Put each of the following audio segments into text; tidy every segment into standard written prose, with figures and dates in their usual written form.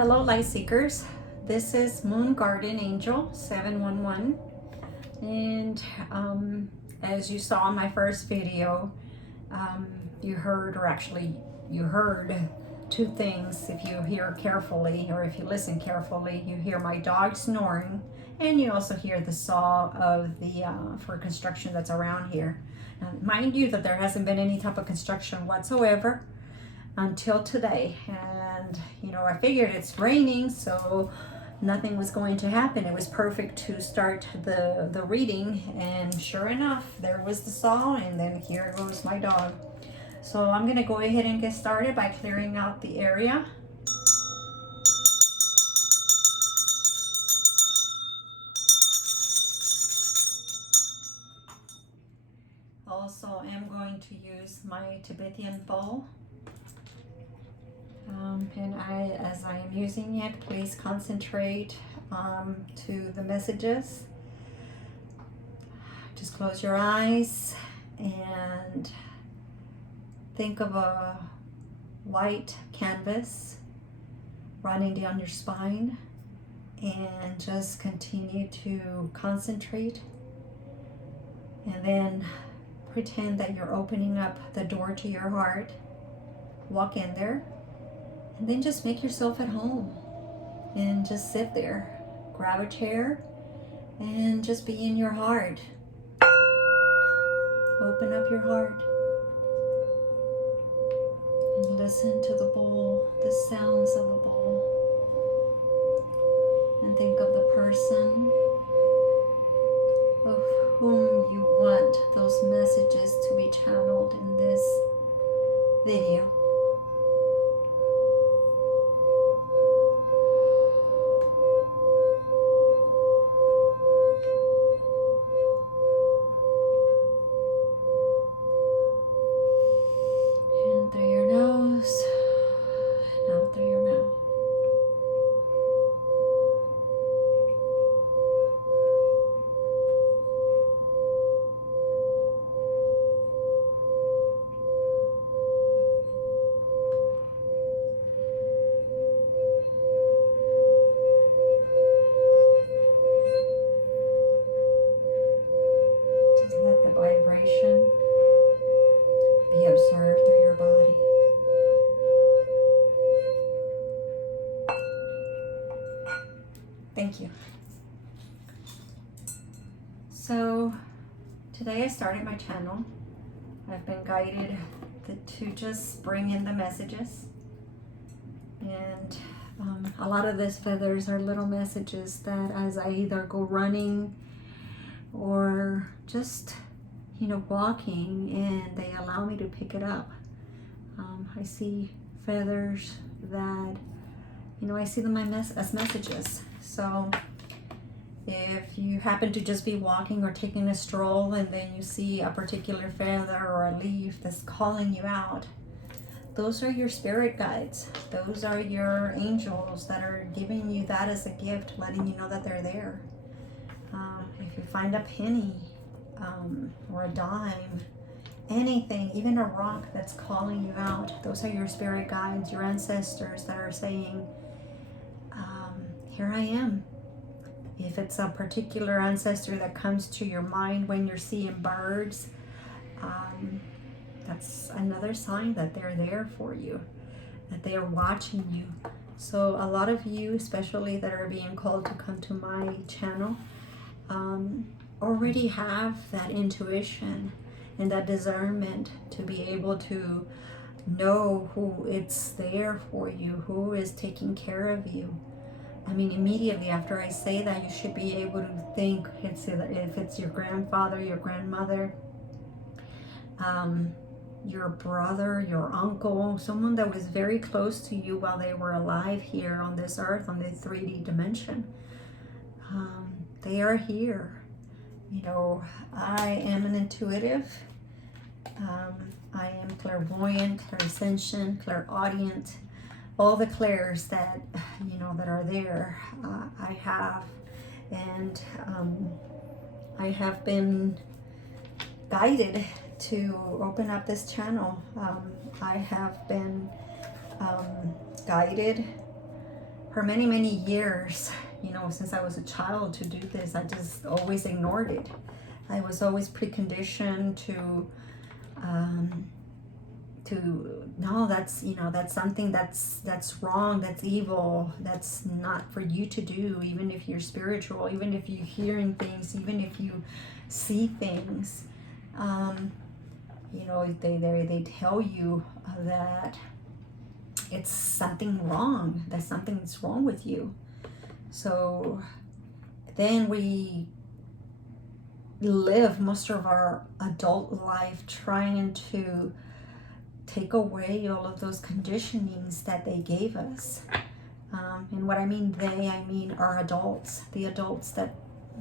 Hello, light seekers. This is Moon Garden Angel 711, and as you saw in my first video, you heard two things. If you hear carefully, or if you listen carefully, you hear my dog snoring, and you also hear the saw of the for construction that's around here. Now, mind you that there hasn't been any type of construction whatsoever until today, and I figured it's raining, so nothing was going to happen. It was perfect to start the reading, and sure enough, there was the saw, and then here goes my dog. So I'm gonna go ahead and get started by clearing out the area. Also, I'm going to use my Tibetan bowl. And as I am using it, please concentrate to the messages. Just close your eyes and think of a white canvas running down your spine, and just continue to concentrate, and then pretend that you're opening up the door to your heart. Walk in there, and then just make yourself at home and just sit there. Grab a chair and just be in your heart. Open up your heart and listen to the bowl, the sounds of the bowl, and think of the person of whom you want those messages to be channeled in this video. Be observed through your body. Thank you. So today I started my channel. I've been guided to just bring in the messages, and a lot of these feathers are little messages that as I either go running or just walking, and they allow me to pick it up. I see feathers that I see them as messages. So if you happen to just be walking or taking a stroll, and then you see a particular feather or a leaf that's calling you out, those are your spirit guides. Those are your angels that are giving you that as a gift, letting you know that they're there. If you find a penny or a dime, anything, even a rock that's calling you out, those are your spirit guides, your ancestors that are saying, here I am. If it's a particular ancestor that comes to your mind when you're seeing birds, that's another sign that they're there for you, that they are watching you. So a lot of you, especially that are being called to come to my channel, already have that intuition and that discernment to be able to know who it's there for you, who is taking care of you. I mean, immediately after I say that, you should be able to think if it's your grandfather, your grandmother, your brother, your uncle, someone that was very close to you while they were alive here on this earth, on the 3D dimension. They are here. I am an intuitive. I am clairvoyant, clairsentient, clairaudient. All the clairs that that are there, I have, and I have been guided to open up this channel. I have been guided for many, many years, you know, since I was a child to do this, I just always ignored it. I was always preconditioned no, that's, you know, that's something that's wrong, that's evil, that's not for you to do, even if you're spiritual, even if you're hearing things, even if you see things. You know, they tell you that it's something wrong, that something's wrong with you. So then we live most of our adult life trying to take away all of those conditionings that they gave us. And what I mean I mean our adults, the adults that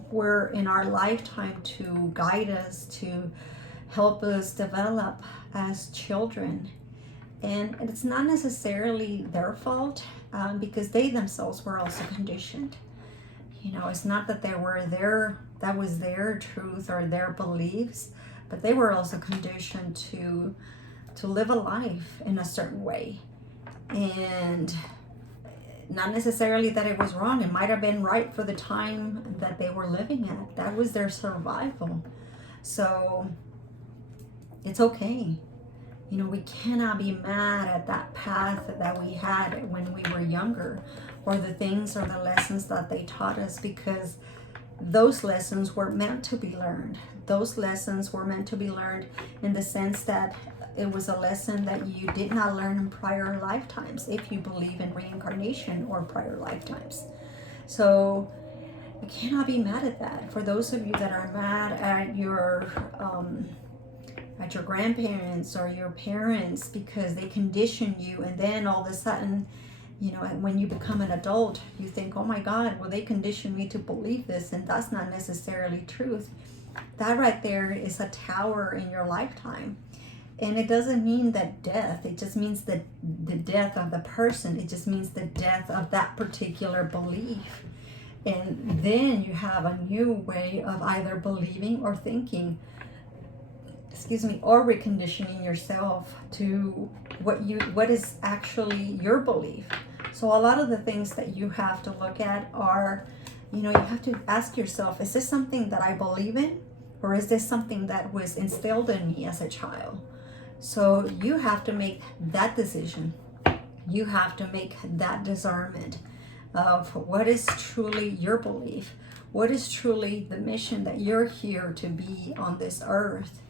were in our lifetime to guide us, to help us develop as children. And it's not necessarily their fault, because they themselves were also conditioned. You know, it's not that that was their truth or their beliefs, but they were also conditioned to live a life in a certain way. And not necessarily that it was wrong. It might have been right for the time that they were living at. That was their survival. So it's okay. You know, we cannot be mad at that path that we had when we were younger, or the things or the lessons that they taught us, because those lessons were meant to be learned. Those lessons were meant to be learned in the sense that it was a lesson that you did not learn in prior lifetimes, if you believe in reincarnation or prior lifetimes. So you cannot be mad at that. For those of you that are mad at your grandparents or your parents because they condition you, and then all of a sudden, you know, when you become an adult, you think, oh my God, well, they conditioned me to believe this, and that's not necessarily truth. That right there is a tower in your lifetime. And it doesn't mean that death, it just means that the death of the person, it just means the death of that particular belief. And then you have a new way of either believing or thinking, or reconditioning yourself to what is actually your belief. So a lot of the things that you have to look at are, you know, you have to ask yourself, is this something that I believe in? Or is this something that was instilled in me as a child? So you have to make that decision. You have to make that discernment of what is truly your belief, what is truly the mission that you're here to be on this earth.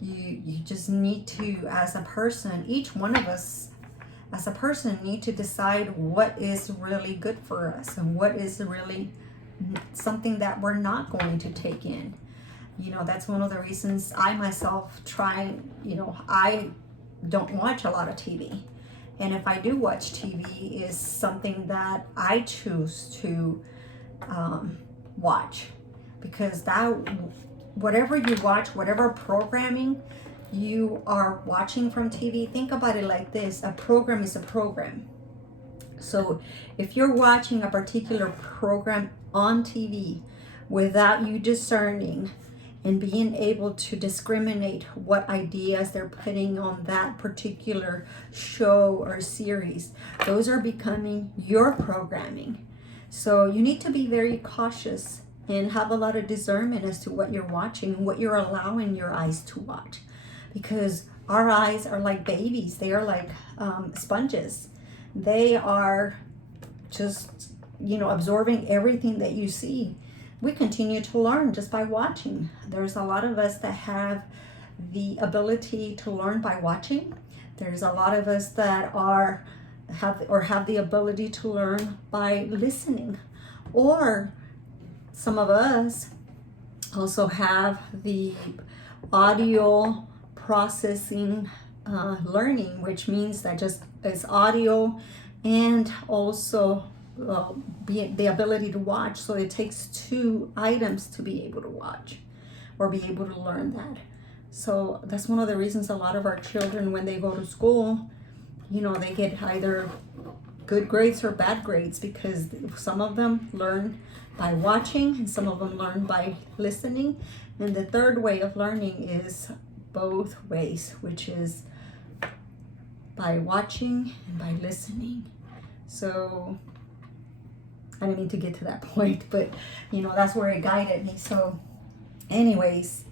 You just need to, as a person, each one of us as a person need to decide what is really good for us and what is really something that we're not going to take in. You know, that's one of the reasons I myself try, you know, I don't watch a lot of TV. And if I do watch TV, is something that I choose to watch. Because that, whatever you watch, whatever programming you are watching from TV, think about it like this. A program is a program. So if you're watching a particular program on TV without you discerning and being able to discriminate what ideas they're putting on that particular show or series, those are becoming your programming. So you need to be very cautious and have a lot of discernment as to what you're watching, what you're allowing your eyes to watch. Because our eyes are like babies. They are like sponges. They are just, you know, absorbing everything that you see. We continue to learn just by watching. There's a lot of us that have the ability to learn by watching. There's a lot of us that have the ability to learn by listening. Or some of us also have the audio processing learning, which means that just it's audio and also the ability to watch. So it takes two items to be able to watch or be able to learn that. So that's one of the reasons a lot of our children, when they go to school, you know, they get either good grades or bad grades, because some of them learn by watching and some of them learn by listening. And the third way of learning is both ways, which is by watching and by listening. So I didn't mean to get to that point, but you know, that's where it guided me. So anyways,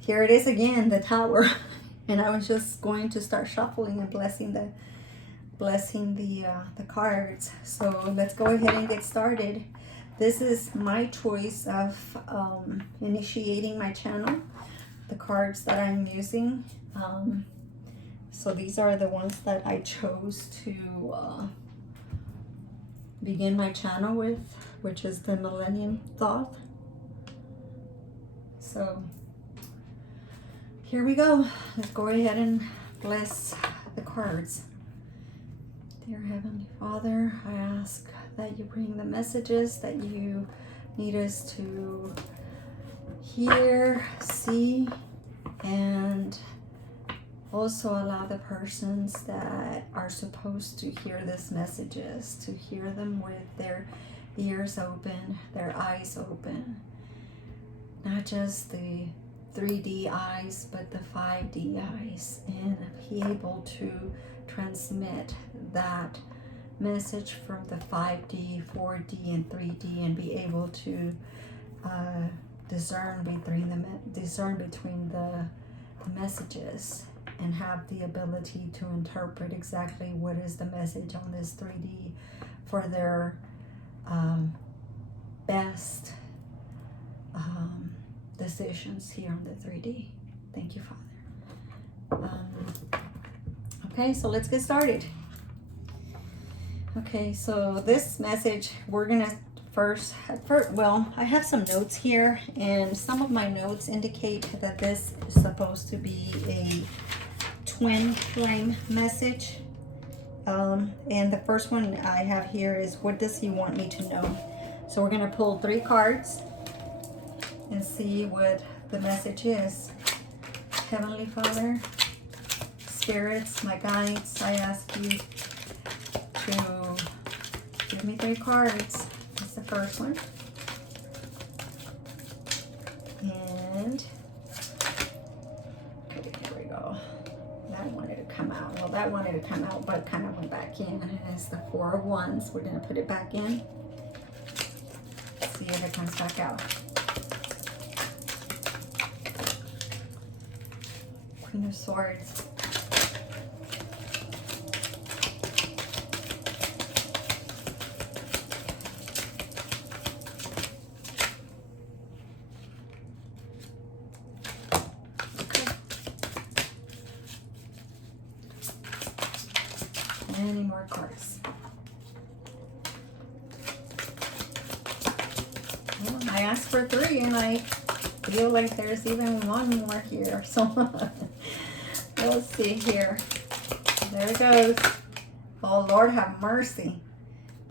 here it is again, the Tower. And I was just going to start shuffling and blessing the cards. So let's go ahead and get started. This is my choice of initiating my channel, the cards that I'm using. So these are the ones that I chose to begin my channel with, which is the Millennium Thought. So here we go. Let's go ahead and bless the cards. Dear Heavenly Father, I ask that you bring the messages that you need us to hear, see, and also allow the persons that are supposed to hear these messages to hear them with their ears open, their eyes open. Not just the 3D eyes, but the 5D eyes, and be able to transmit that message from the 5D, 4D, and 3D, and be able to discern between the messages, and have the ability to interpret exactly what is the message on this 3D for their best decisions here on the 3D. Thank you, Father. Okay, so let's get started. Okay, so this message, we're gonna first, well, I have some notes here, and some of my notes indicate that this is supposed to be a twin flame message. And the first one I have here is, what does he want me to know? So we're gonna pull 3 cards and see what the message is. Heavenly Father, spirits, my guides, I ask you to give me 3 cards. That's the first one. And okay, there we go. That wanted to come out. Well, that wanted to come out, but kind of went back in. And it's the 4 of Wands. We're going to put it back in. See if it comes back out. Queen of Swords. Any more cards? Well, I asked for 3 and I feel like there's even one more here. So let's see here. There it goes. Oh, Lord have mercy.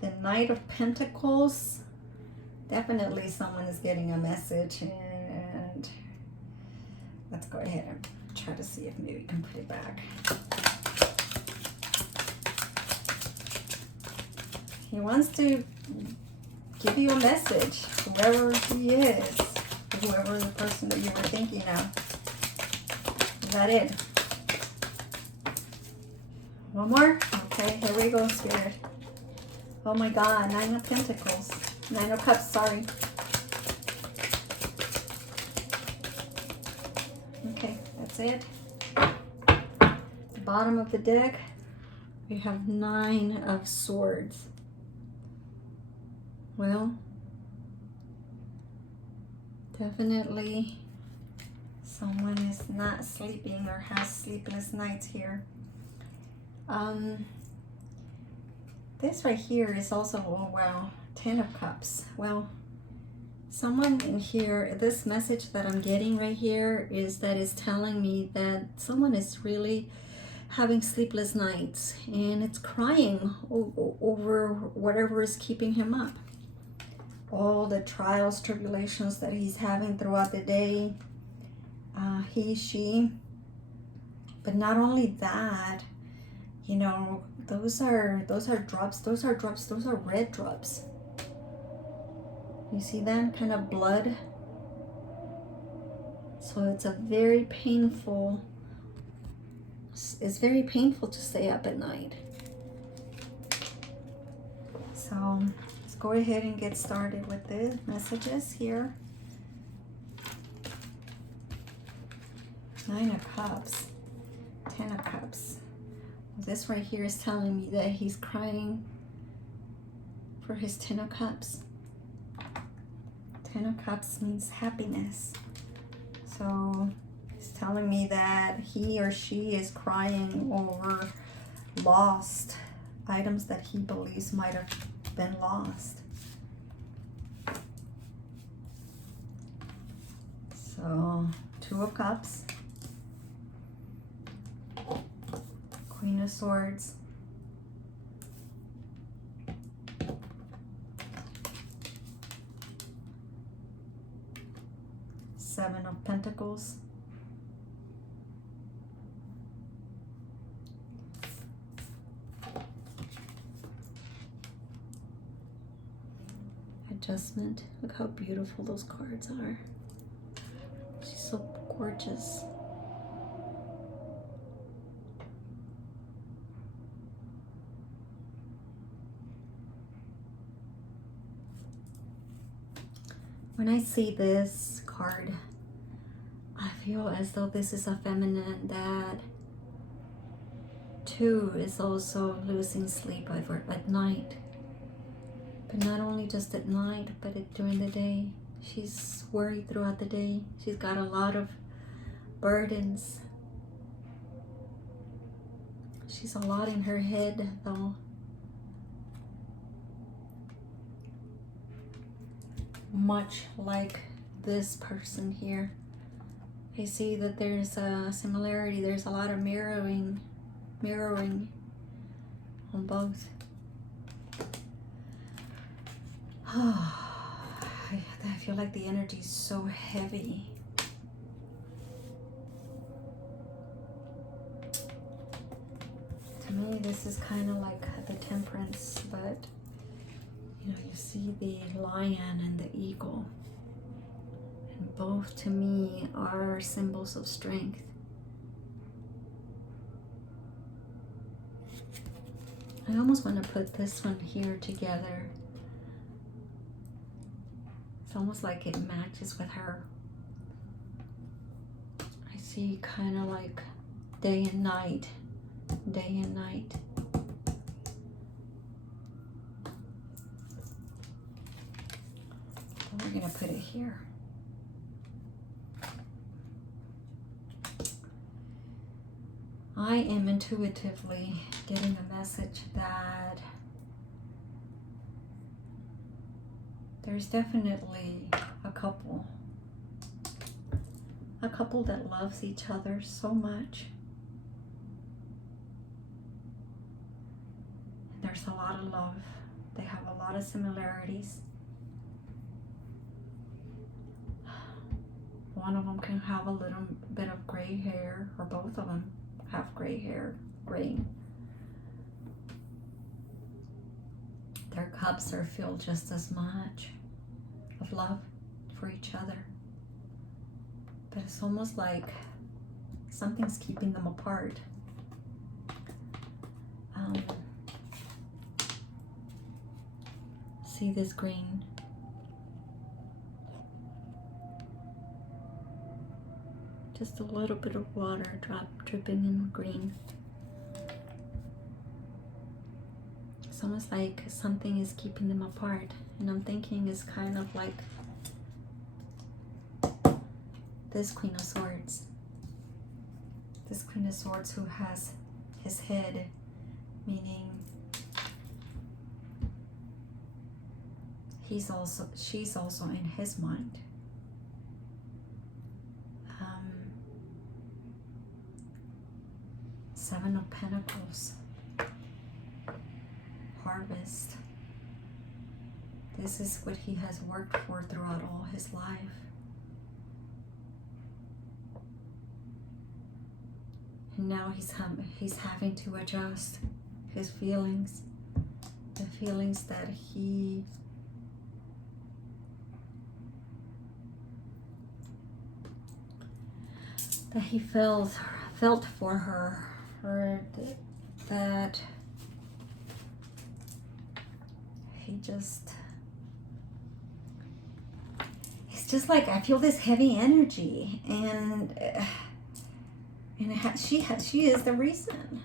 The Knight of Pentacles. Definitely someone is getting a message, and let's go ahead and try to see if maybe we can put it back. He wants to give you a message, whoever he is, whoever the person that you were thinking of. Is that it? One more? Okay, here we go, Spirit. Oh my God, 9 of Pentacles. 9 of Cups, sorry. Okay, that's it. The bottom of the deck, we have 9 of Swords. Well, definitely someone is not sleeping or has sleepless nights here. This right here is also, oh wow, 10 of Cups. Well, someone in here, this message that I'm getting right here is that it's telling me that someone is really having sleepless nights, and it's crying over whatever is keeping him up. All the trials, tribulations that he's having throughout the day, he, she. But not only that, you know, those are drops, those are red drops. You see that kind of blood? So it's very painful to stay up at night. So let's go ahead and get started with the messages here. 9 of Cups, 10 of Cups. This right here is telling me that he's crying for his 10 of Cups. 10 of Cups means happiness. So it's telling me that he or she is crying over lost items that he believes might have been lost. So 2 of Cups, Queen of Swords, Seven of Pentacles, Adjustment. Look how beautiful those cards are. She's so gorgeous. When I see this card, I feel as though this is a feminine that too is also losing sleep at night. But not only just at night, but during the day. She's worried throughout the day. She's got a lot of burdens. She's a lot in her head though. Much like this person here. I see that there's a similarity. There's a lot of mirroring on both. I feel like the energy is so heavy. To me, this is kind of like the Temperance, but you know, you see the lion and the eagle. And both to me are symbols of strength. I almost want to put this one here together. It's almost like it matches with her. I see kind of like day and night, day and night. We're gonna put it here. I am intuitively getting a message that there's definitely a couple that loves each other so much. There's a lot of love. They have a lot of similarities. One of them can have a little bit of gray hair, or both of them have gray hair, graying. Their cups are filled just as much of love for each other. But it's almost like something's keeping them apart. See this green? Just a little bit of water dripping in green. It's almost like something is keeping them apart. And I'm thinking it's kind of like this Queen of Swords. This Queen of Swords who has his head, meaning she's also in his mind. Seven of Pentacles, harvest. This is what he has worked for throughout all his life. And now he's having to adjust his feelings, the feelings that he felt for her, or that it's just like I feel this heavy energy, and she is the reason.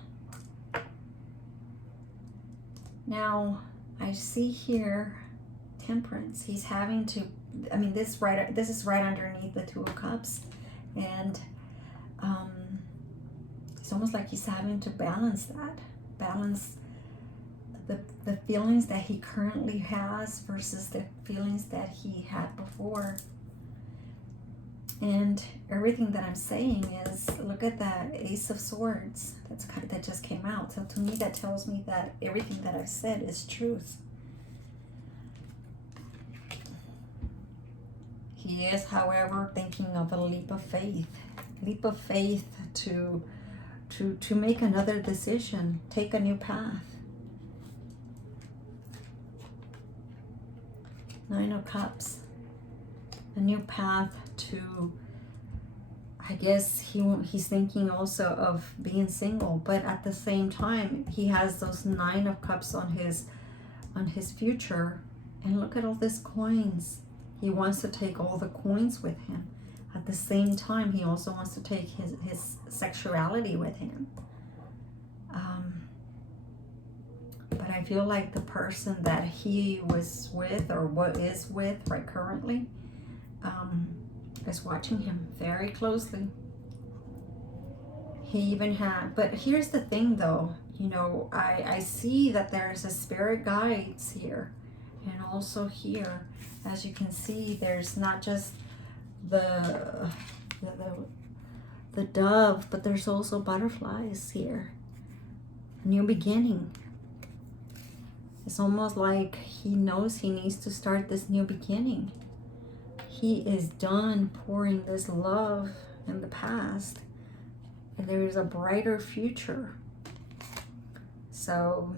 Now I see here Temperance. He's having to, I mean, this is right underneath the Two of Cups, and it's almost like he's having to balance the feelings that he currently has versus the feelings that he had before. And everything that I'm saying is, look at that Ace of Swords that just came out. So to me, that tells me that everything that I've said is truth. He is, however, thinking of a leap of faith to make another decision, take a new path. Nine of Cups, a new path to, I guess he's thinking also of being single, but at the same time, he has those Nine of Cups on his future. And look at all these coins. He wants to take all the coins with him. At the same time, he also wants to take his sexuality with him. But I feel like the person that he was with, or what is with right currently, is watching him very closely. He even had, but here's the thing though, you know, I see that there's a spirit guides here, and also here, as you can see, there's not just the dove, but there's also butterflies here. New beginning. It's almost like he knows he needs to start this new beginning. He is done pouring this love in the past, and there is a brighter future. So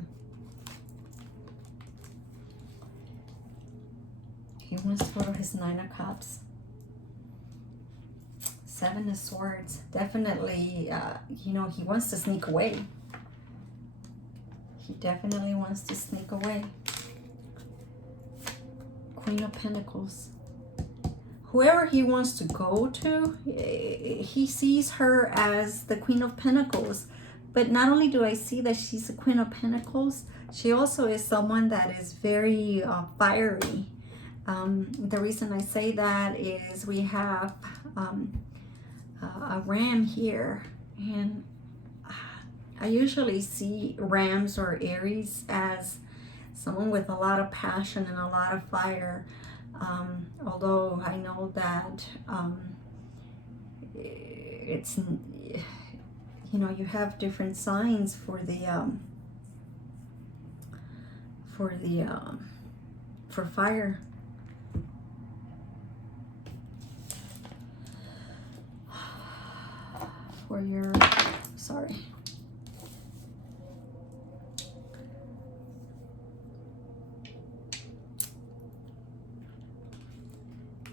he wants to go to his Nine of Cups. Seven of Swords. Definitely, you know, he wants to sneak away. He definitely wants to sneak away. Queen of Pentacles. Whoever he wants to go to, he sees her as the Queen of Pentacles. But not only do I see that she's the Queen of Pentacles, she also is someone that is very fiery. The reason I say that is we have a ram here, and I usually see rams or Aries as someone with a lot of passion and a lot of fire. Although I know that it's, you know, you have different signs for fire. For your, sorry.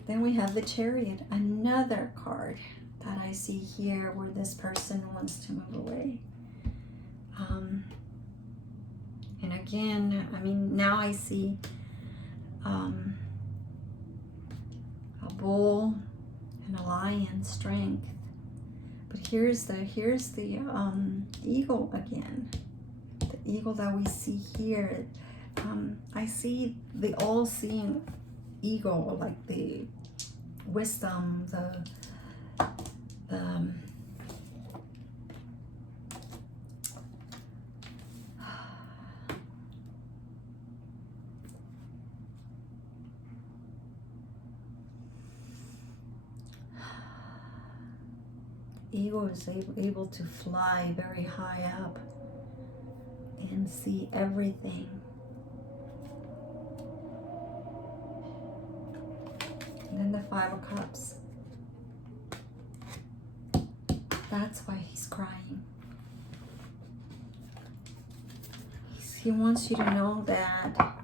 Then we have the Chariot, another card that I see here where this person wants to move away. And again, I mean, now I see a bull and a lion, strength. But here's the eagle again. The eagle that we see here. I see the all-seeing eagle, like the wisdom, the eagle is able to fly very high up and see everything. And then the Five of Cups. That's why he's crying. He wants you to know that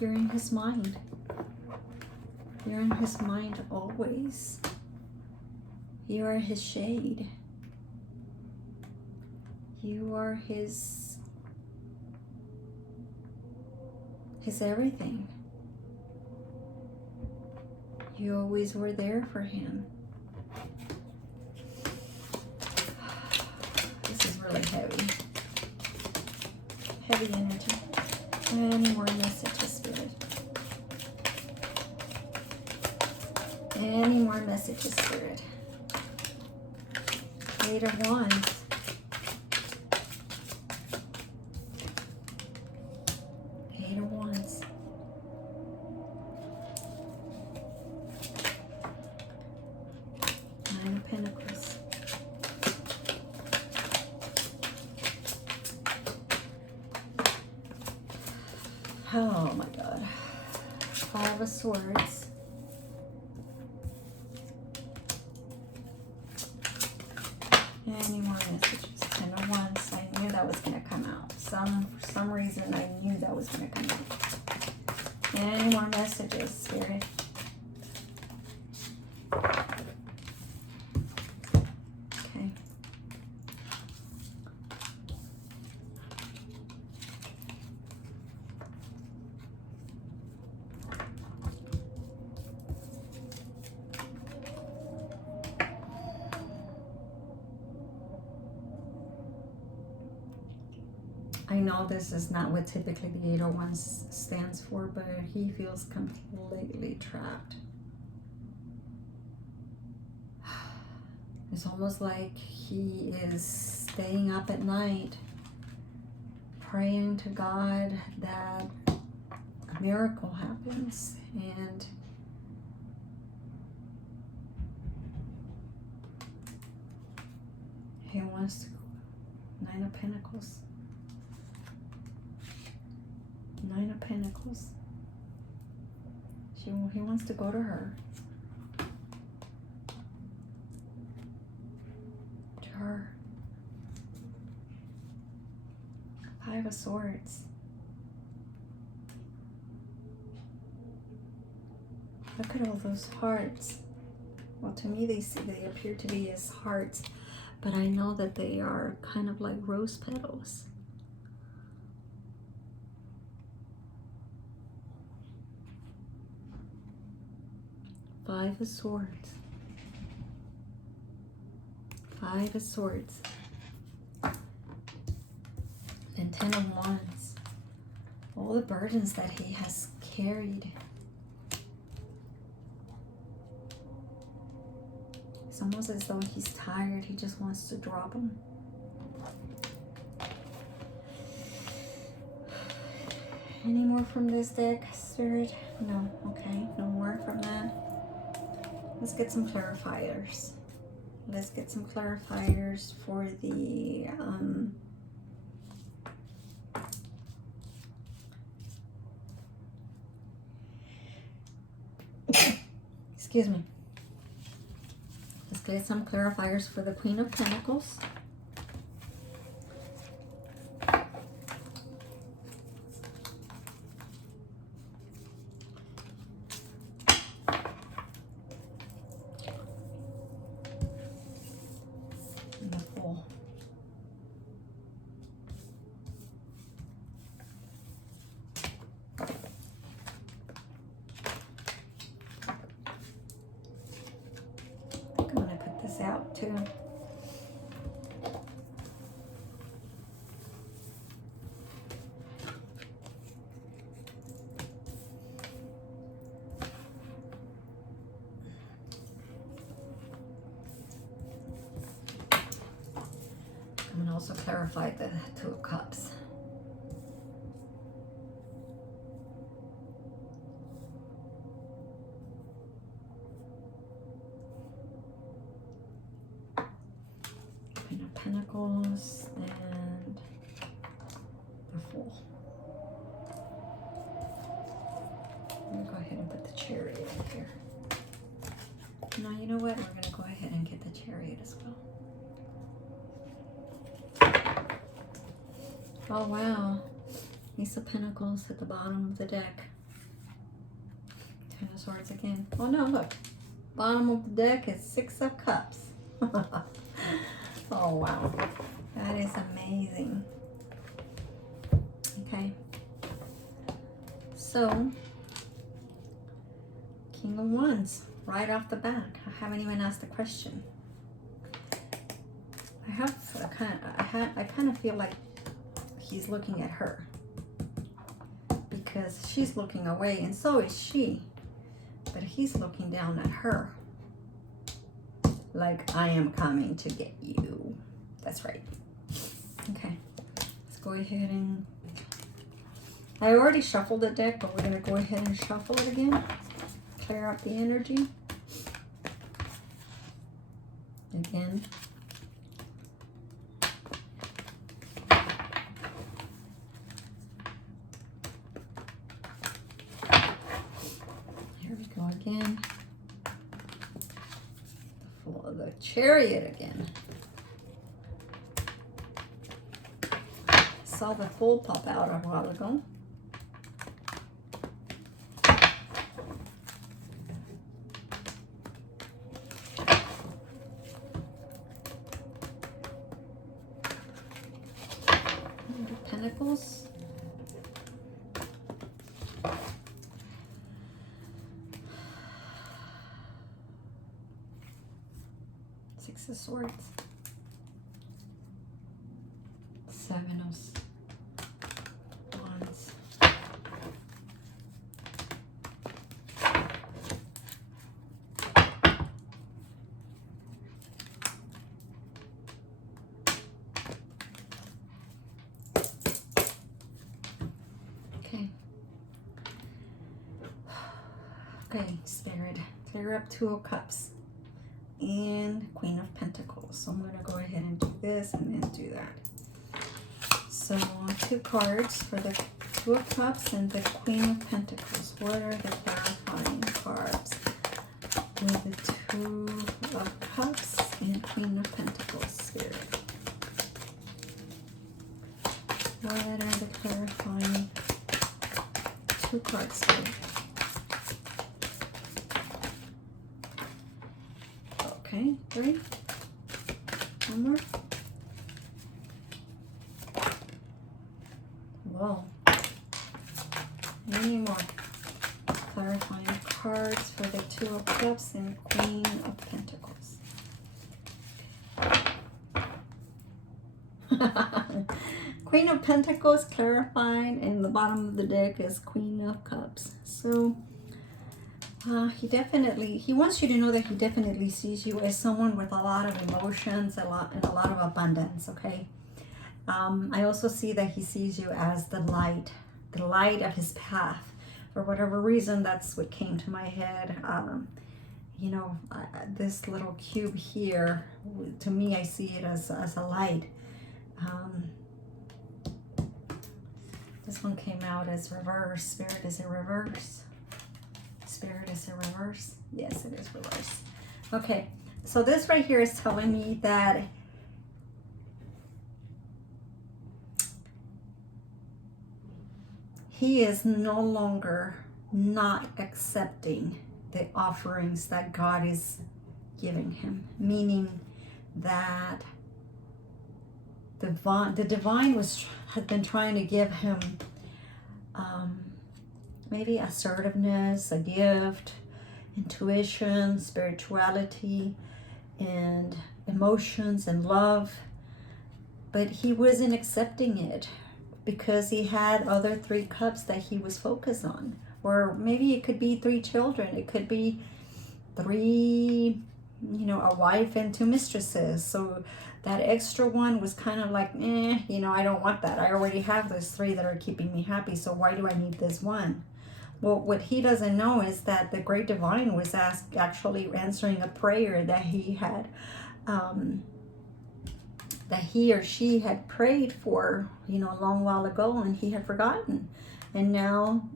you're in his mind. You're in his mind always. You are his shade. You are his his everything. You always were there for him. This is really heavy. Heavy energy. Any more messages, Spirit? Any more messages, Spirit? 8 of Wands. Pentacles. Oh my God. 5 of Swords. Any more messages? 10 of Wands. I knew that was going to come out. For some reason, I knew that was going to come out. Any more messages, Spirit? I know this is not what typically the 8 of Wands stands for, but he feels completely trapped. It's almost like he is staying up at night, praying to God that a miracle happens, and he wants to. 9 of Pentacles. 9 of Pentacles. He wants to go to her. To her. 5 of Swords. Look at all those hearts. Well, to me, they appear to be as hearts, but I know that they are kind of like rose petals. Five of Swords. 5 of Swords. And 10 of Wands. All the burdens that he has carried. It's almost as though he's tired. He just wants to drop them. Any more from this deck, Spirit? No. Okay. No more from that. Let's get some clarifiers. Let's get some clarifiers for the excuse me. Let's get some clarifiers for the Queen of Pentacles. Out too. I'm going to also clarify the 2 of Cups. Pentacles and the Fool. I'm going to go ahead and put the Chariot in here. No, you know what? We're going to go ahead and get the Chariot as well. Oh, wow. Ace of Pentacles at the bottom of the deck. 10 of Swords again. Oh, no, look. Bottom of the deck is 6 of Cups. Oh, wow. That is amazing. Okay. So, King of Wands, right off the bat. I haven't even asked the question. I kind of feel like he's looking at her, because she's looking away, and so is she. But he's looking down at her, like, I am coming to get you. That's right. Okay, let's go ahead and... I already shuffled the deck, but we're going to go ahead and shuffle it again. Clear out the energy. Again. Here we go again. The Chariot again. Saw the Fool pop out a while ago. Pentacles. Six of Swords. Seven of Wands. Okay, Spirit, clear up Two of Cups and Queen of Pentacles. So I'm going to go ahead and do this and then do that. So 2 cards for the Two of Cups and the Queen of Pentacles. What are the clarifying cards with the Two of Cups and Queen of Pentacles, Spirit? What are the clarifying 2 cards, Spirit? Okay, 3. One more. Whoa. Any more clarifying cards for the Two of Cups and Queen of Pentacles? Queen of Pentacles clarifying, and the bottom of the deck is Queen of Cups. So he wants you to know that he definitely sees you as someone with a lot of emotions, and a lot of abundance, okay? I also see that he sees you as the light of his path. For whatever reason, that's what came to my head. You know, this little cube here, to me, I see it as a light. This one came out as reverse. Spirit is in reverse. Spirit is in reverse. Yes, it is reverse. Okay, so this right here is telling me that he is no longer not accepting the offerings that God is giving him, meaning that the divine had been trying to give him maybe assertiveness, a gift, intuition, spirituality, and emotions and love, but he wasn't accepting it because he had other 3 cups that he was focused on. Or maybe it could be 3 children, it could be 3, you know, a wife and 2 mistresses. So that extra one was kind of like, you know, I don't want that. I already have those 3 that are keeping me happy, so why do I need this one? Well, what he doesn't know is that the Great Divine was actually answering a prayer that he had, that he or she had prayed for, you know, a long while ago, and he had forgotten. And now,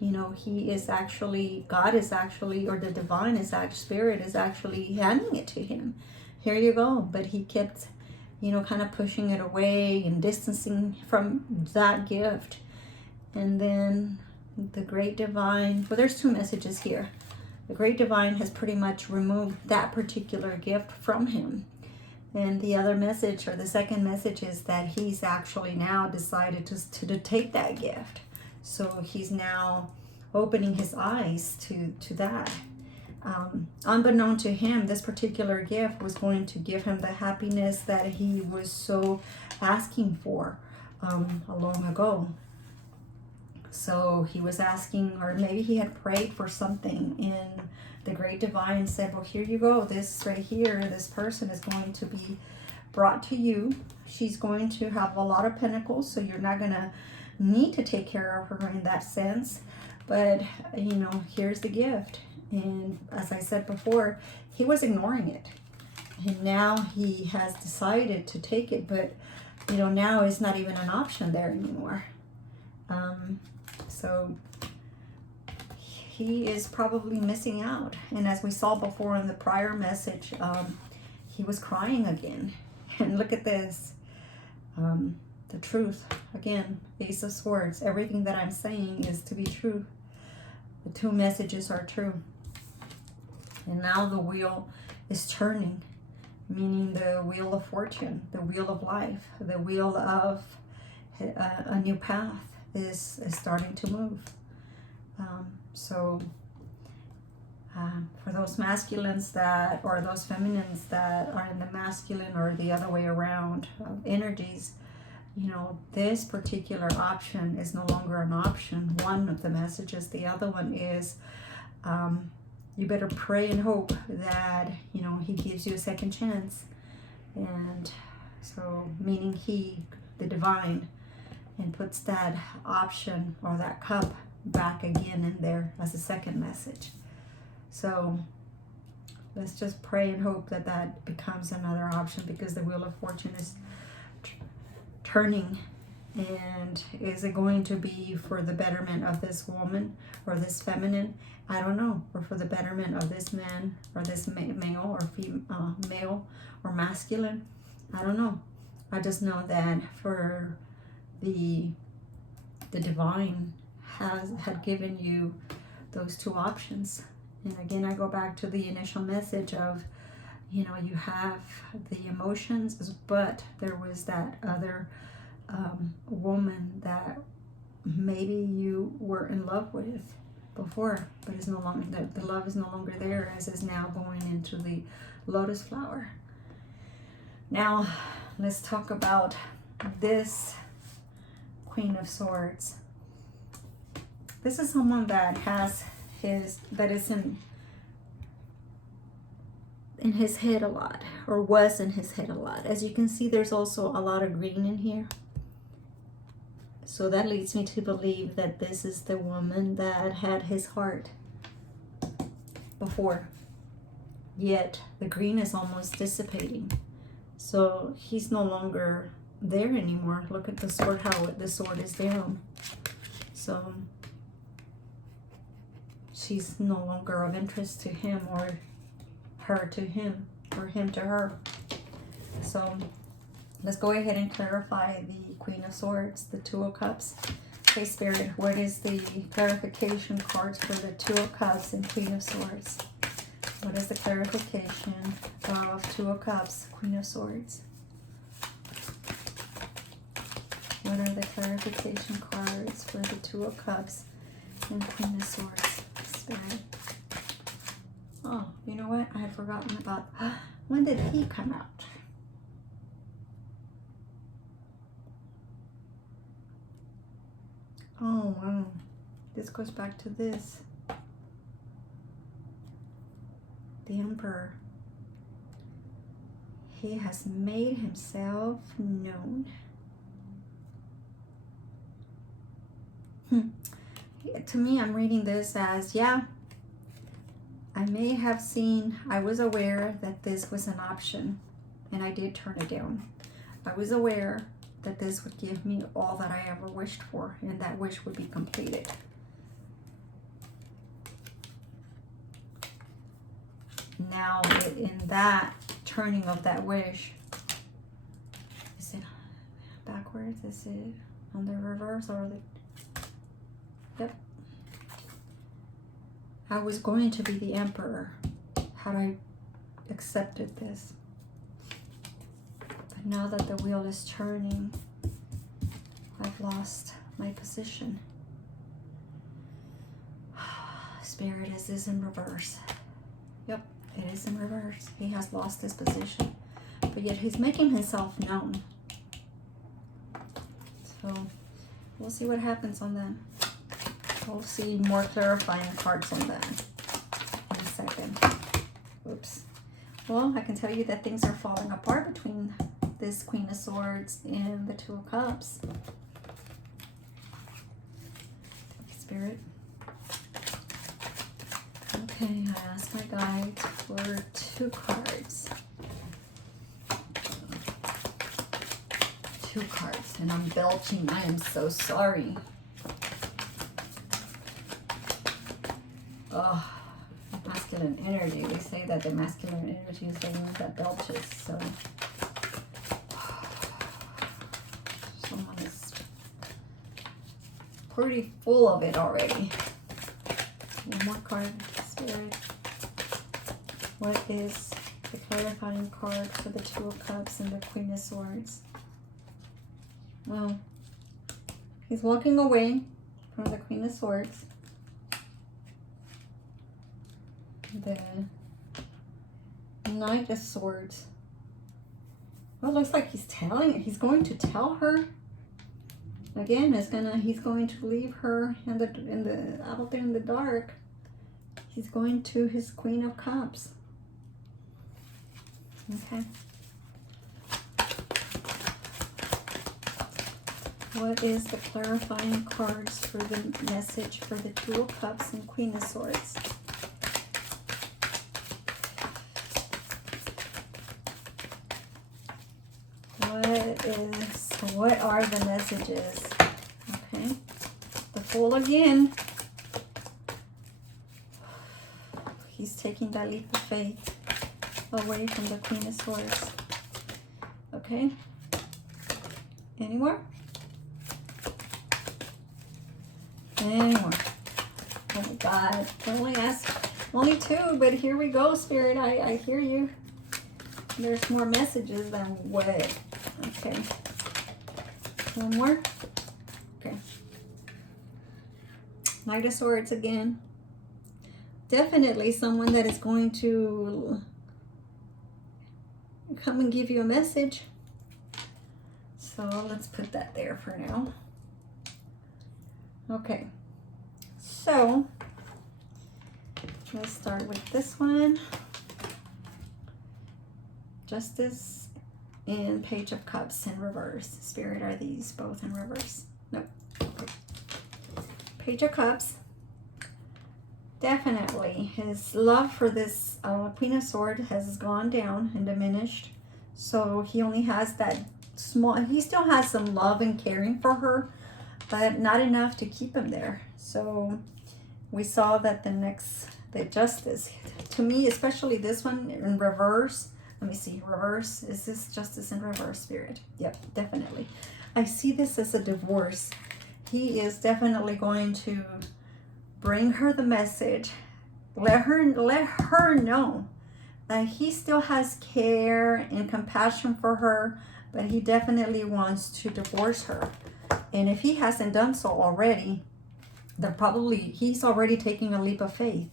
you know, he is actually, God is actually, or the divine is actually, Spirit is actually handing it to him. Here you go. But he kept, you know, kind of pushing it away and distancing from that gift. And then the Great Divine, well, there's 2 messages here. The Great Divine has pretty much removed that particular gift from him. And the other message, or the second message, is that he's actually now decided to take that gift. So he's now opening his eyes to that. Unbeknown to him, this particular gift was going to give him the happiness that he was so asking for long ago. So he was asking, or maybe he had prayed for something in the great divine and said, well, here you go. This right here, this person is going to be brought to you. She's going to have a lot of pentacles, so you're not going to need to take care of her in that sense. But, you know, here's the gift. And as I said before, he was ignoring it. And now he has decided to take it, but, you know, now it's not even an option there anymore. So he is probably missing out. And as we saw before in the prior message, he was crying again. And look at this. The truth. Again, Ace of Swords. Everything that I'm saying is to be true. The two messages are true. And now the wheel is turning, meaning the wheel of fortune, the wheel of life, the wheel of a new path is starting to move. For those masculines that, or those feminines that are in the masculine or the other way around energies, you know, this particular option is no longer an option. One of the messages, the other one is, you better pray and hope that, you know, he gives you a second chance. And so, meaning he, the divine, and puts that option or that cup back again in there as a second message. So let's just pray and hope that that becomes another option, because the wheel of fortune is turning. And is it going to be for the betterment of this woman or this feminine? I don't know. Or for the betterment of this man or this male or female, male or masculine? I don't know. I just know that for the divine had given you those two options. And again, I go back to the initial message of, you know, you have the emotions, but there was that other woman that maybe you were in love with before, but is no longer, the love is no longer there, as is now going into the lotus flower. Now let's talk about this Queen of Swords. This is someone that has that is in his head a lot, or was in his head a lot. As you can see, there's also a lot of green in here. So that leads me to believe that this is the woman that had his heart before. Yet the green is almost dissipating. So he's no longer there anymore. Look at the sword, how the sword is down. So she's no longer of interest to him, or her to him, or him to her. So let's go ahead and clarify the Queen of Swords, the Two of Cups. Okay, Spirit, what is the clarification cards for the Two of Cups and Queen of Swords? What is the clarification of Two of Cups, Queen of Swords? What are the clarification cards for the Two of Cups and Queen of Swords, Spirit? Oh, you know what? I had forgotten about, when did he come out? Oh, wow. This goes back to this. The Emperor. He has made himself known. To me, I'm reading this as, yeah, I may have seen, I was aware that this was an option, and I did turn it down. I was aware that this would give me all that I ever wished for, and that wish would be completed. Now, in that turning of that wish, is it backwards? Is it on the reverse or the... Yep. I was going to be the Emperor had I accepted this. But now that the wheel is turning, I've lost my position. Spirit, is this in reverse? Yep, it is in reverse. He has lost his position, but yet he's making himself known. So we'll see what happens on that. We'll see more clarifying cards on that in a second. Oops. Well, I can tell you that things are falling apart between this Queen of Swords and the Two of Cups. Spirit. Okay, I asked my guide for 2 cards. 2 cards, and I'm belching. I am so sorry. Oh, masculine energy. They say that the masculine energy is the one that belches, so someone is pretty full of it already. One more card, Spirit. What is the clarifying card for the Two of Cups and the Queen of Swords? Well, he's walking away from the Queen of Swords. The Knight of Swords. Well, it looks like he's going to tell her. Again, he's going to leave her out there in the dark. He's going to his Queen of Cups. Okay. What is the clarifying cards for the message for the Two of Cups and Queen of Swords? What are the messages? Okay. The Fool again. He's taking that leap of faith away from the Queen of Swords. Okay. Any more? Any more? Oh my God. I only 2, but here we go, Spirit. I hear you. There's more messages than what. Okay. One more. Okay. Knight of Swords again. Definitely someone that is going to come and give you a message. So let's put that there for now. Okay. So let's start with this one. Justice and Page of Cups in reverse. Spirit, are these both in reverse? Nope. Okay. Page of Cups. Definitely his love for this Queen of Swords has gone down and diminished. So he only has that he still has some love and caring for her, but not enough to keep him there. So we saw that the Justice, to me, especially this one in reverse. Let me see, reverse. Is this Justice in reverse, Spirit? Yep, definitely. I see this as a divorce. He is definitely going to bring her the message. Let her know that he still has care and compassion for her, but he definitely wants to divorce her. And if he hasn't done so already, then probably he's already taking a leap of faith.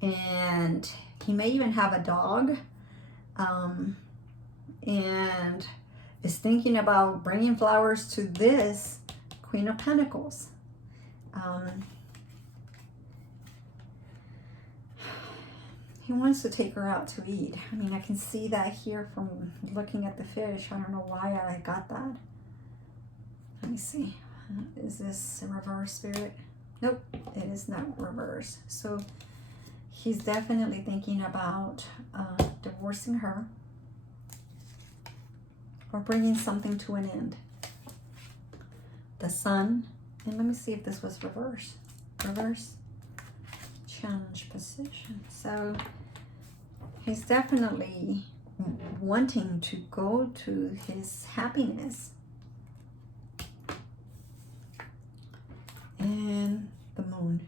And he may even have a dog. And is thinking about bringing flowers to this Queen of Pentacles. He wants to take her out to eat. I mean, I can see that here from looking at the fish. I don't know why I got that. Let me see. Is this in reverse, Spirit? Nope, it is not reverse. So he's definitely thinking about divorcing her or bringing something to an end. The Sun. And let me see if this was reverse. Reverse. Challenge position. So he's definitely wanting to go to his happiness. And the Moon.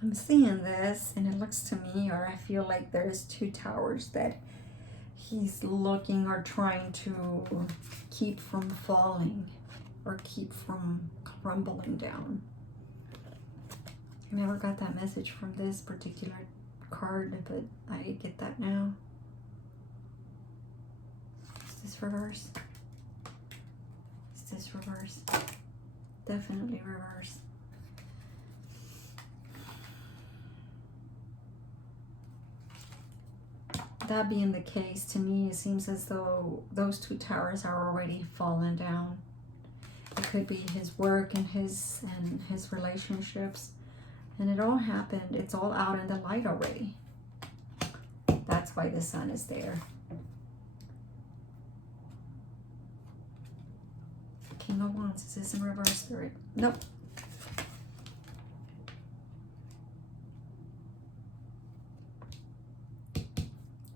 I'm seeing this and it looks to me, or I feel like there's 2 towers that he's looking or trying to keep from falling or keep from crumbling down. I never got that message from this particular card, but I get that now. Is this reverse? Is this reverse? Definitely reverse. That being the case, to me, it seems as though those two towers are already fallen down. It could be his work and his relationships, and it all happened. It's all out in the light already. That's why the sun is there. King of Wands. Is this in reverse, Spirit? Nope.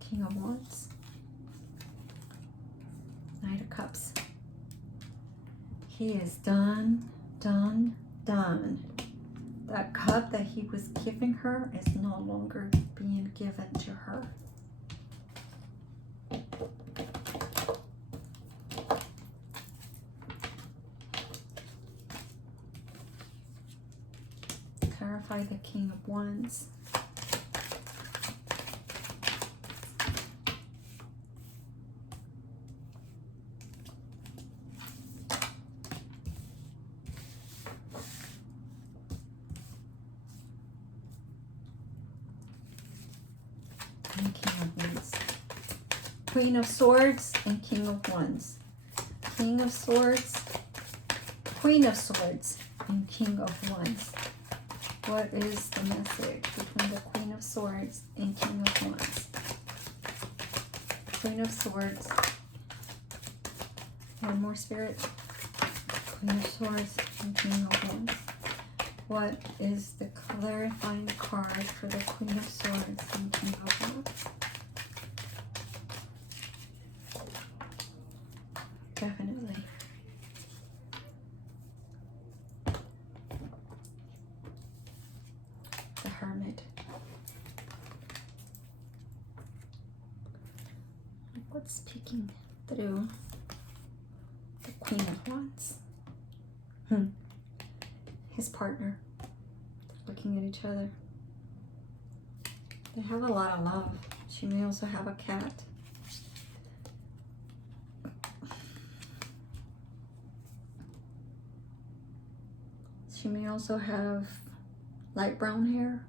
King of Wands. Knight of Cups. He is done, done, done. That cup that he was giving her is no longer being given to her. Clarify the King of Wands. And King of Wands. Queen of Swords and King of Wands. King of Swords, Queen of Swords, and King of Wands. What is the message between the Queen of Swords and King of Wands? Queen of Swords. One more, Spirit. Queen of Swords and King of Wands. What is the clarifying card for the Queen of Swords and King of Wands? Definitely. The Hermit. What's peeking through the Queen of Wands? His partner. They're looking at each other. They have a lot of love. She may also have a cat. She may also have light brown hair.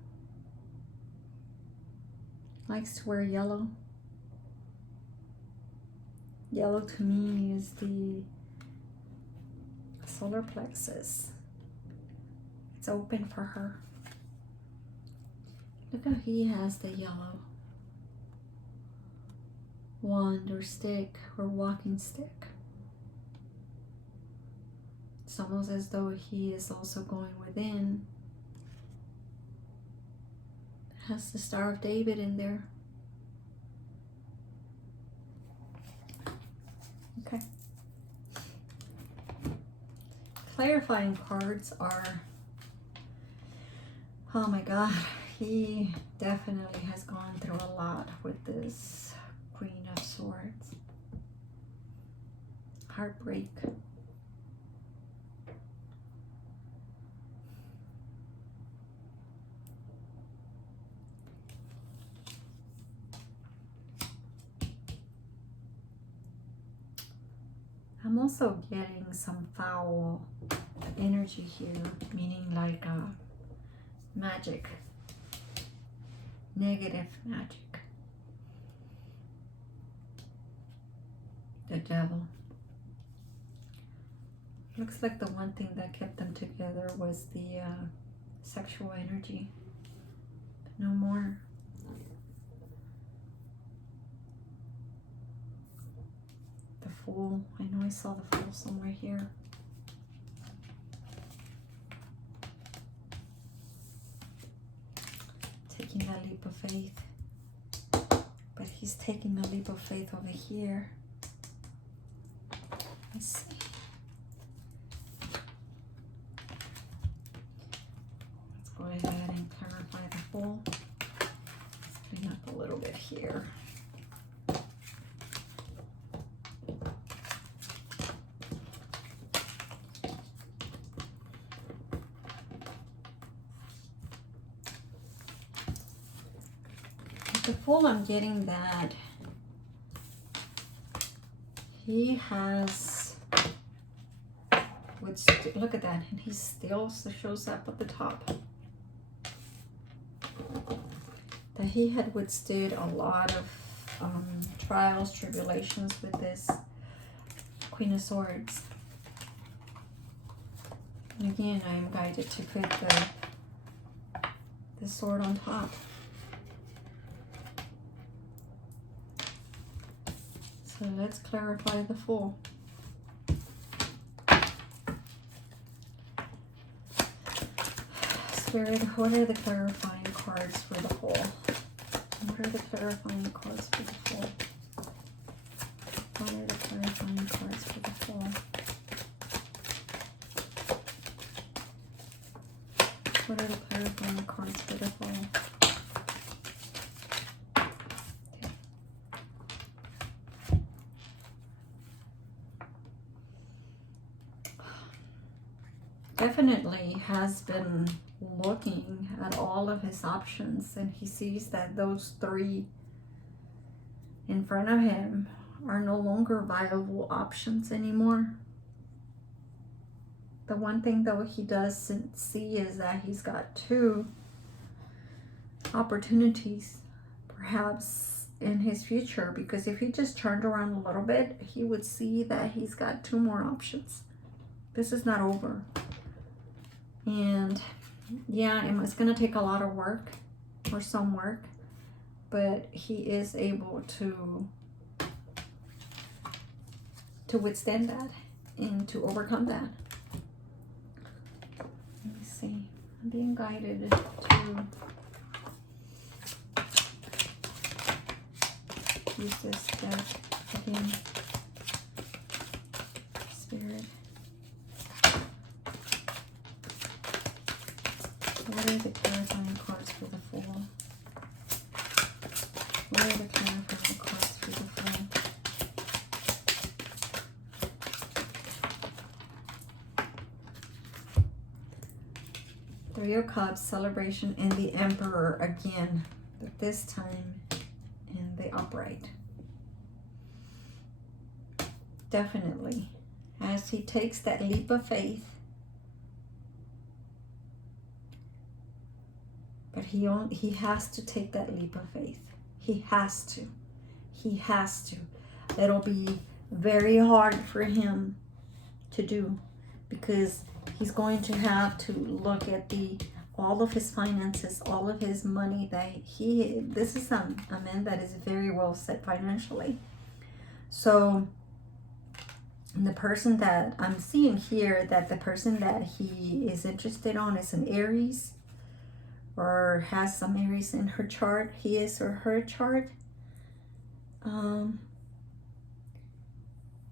Likes to wear yellow. Yellow to me is the solar plexus. It's open for her. Look how he has the yellow wand or stick or walking stick. It's almost as though he is also going within. Has the Star of David in there. Okay. Clarifying cards are, oh my God, he definitely has gone through a lot with this Queen of Swords. Heartbreak. I'm also getting some foul energy here, meaning like magic, negative magic. The Devil. Looks like the one thing that kept them together was the sexual energy. But no more. The Fool. I know I saw the Fool somewhere here. Taking that leap of faith. But he's taking a leap of faith over here. Let's see. Let's go ahead and clarify the Fool. Clean up a little bit here. the Fool, I'm getting that he has, look at that, and he still shows up at the top. That he had withstood a lot of trials, tribulations with this Queen of Swords. And again, I am guided to put the sword on top. So let's clarify the Fool. Spirit, what are the clarifying cards for the Fool? What are the clarifying cards for the Fool? What are the clarifying cards for the Fool? What are the clarifying cards for the Fool? Definitely has been looking at all of his options, and he sees that those three in front of him are no longer viable options anymore. The one thing though he doesn't see is that he's got two opportunities perhaps in his future, because if he just turned around a little bit, he would see that he's got two more options. This is not over. And yeah, it's going to take a lot of work, or some work, but he is able to withstand that and to overcome that. Let me see. I'm being guided to use this deck again. Spirit. What are the clarifying cards for the Fool? What are the clarifying cards for the Fool? Three of Cups, Celebration, and the Emperor again, but this time in the upright. Definitely, as he takes that leap of faith, but he has to take that leap of faith. He has to. He has to. It'll be very hard for him to do, because he's going to have to look at all of his finances, all of his money that this is a man that is very well set financially. So the person that I'm seeing here, that the person that he is interested on is an Aries, or has some Aries in her chart, his or her chart.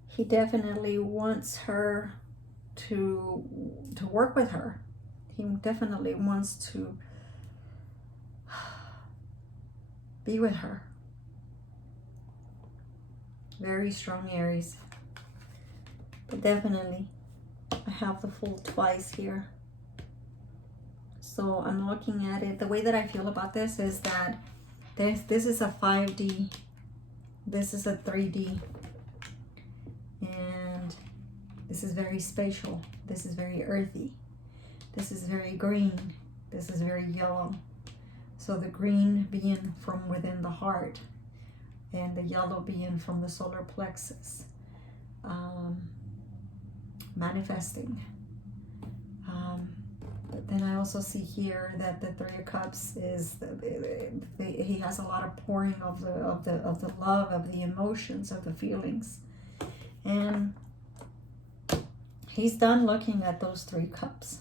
He definitely wants her to work with her. He definitely wants to be with her. Very strong Aries. But definitely, I have the Fool twice here. So I'm looking at it. The way that I feel about this is that this is a 5D. This is a 3D. And this is very spatial. This is very earthy. This is very green. This is very yellow. So the green being from within the heart, and the yellow being from the solar plexus. Manifesting. But then I also see here that the Three of Cups is he has a lot of pouring of the love, of the emotions, of the feelings, and he's done looking at those 3 cups.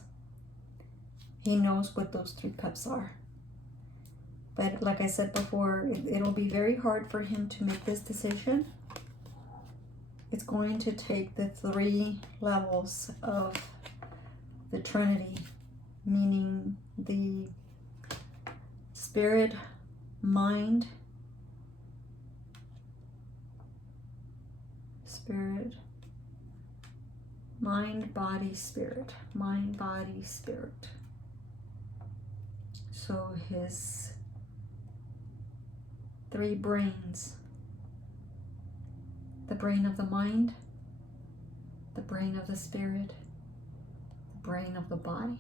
He knows what those 3 cups are. But like I said before, it'll be very hard for him to make this decision. It's going to take the 3 levels of the Trinity, meaning the spirit, mind, mind, body, spirit, mind, body, spirit. So his three brains. The brain of the mind, the brain of the spirit, the brain of the body.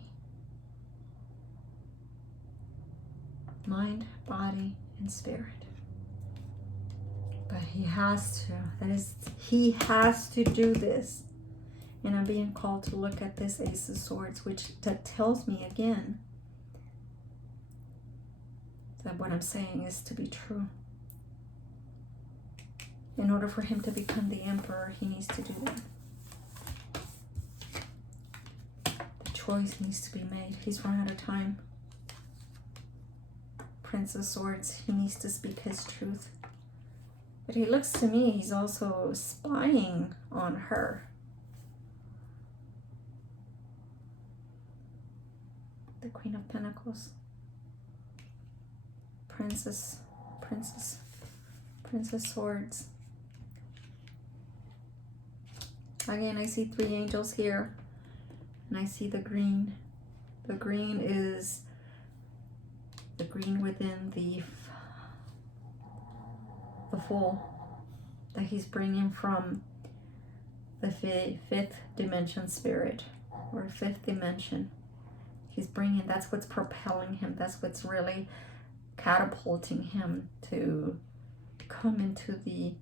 Mind, body, and spirit. But he has to. He has to do this. And I'm being called to look at this Ace of Swords, that tells me again that what I'm saying is to be true. In order for him to become the emperor, he needs to do that. The choice needs to be made. He's run out of time. Prince of Swords, he needs to speak his truth. But he looks to me, he's also spying on her. The Queen of Pentacles. Princess Swords. Again, I see three angels here. And I see the green. The green is the green within the Fool that he's bringing from the fifth dimension spirit, or fifth dimension. He's bringing, that's what's propelling him. That's what's really catapulting him to come into the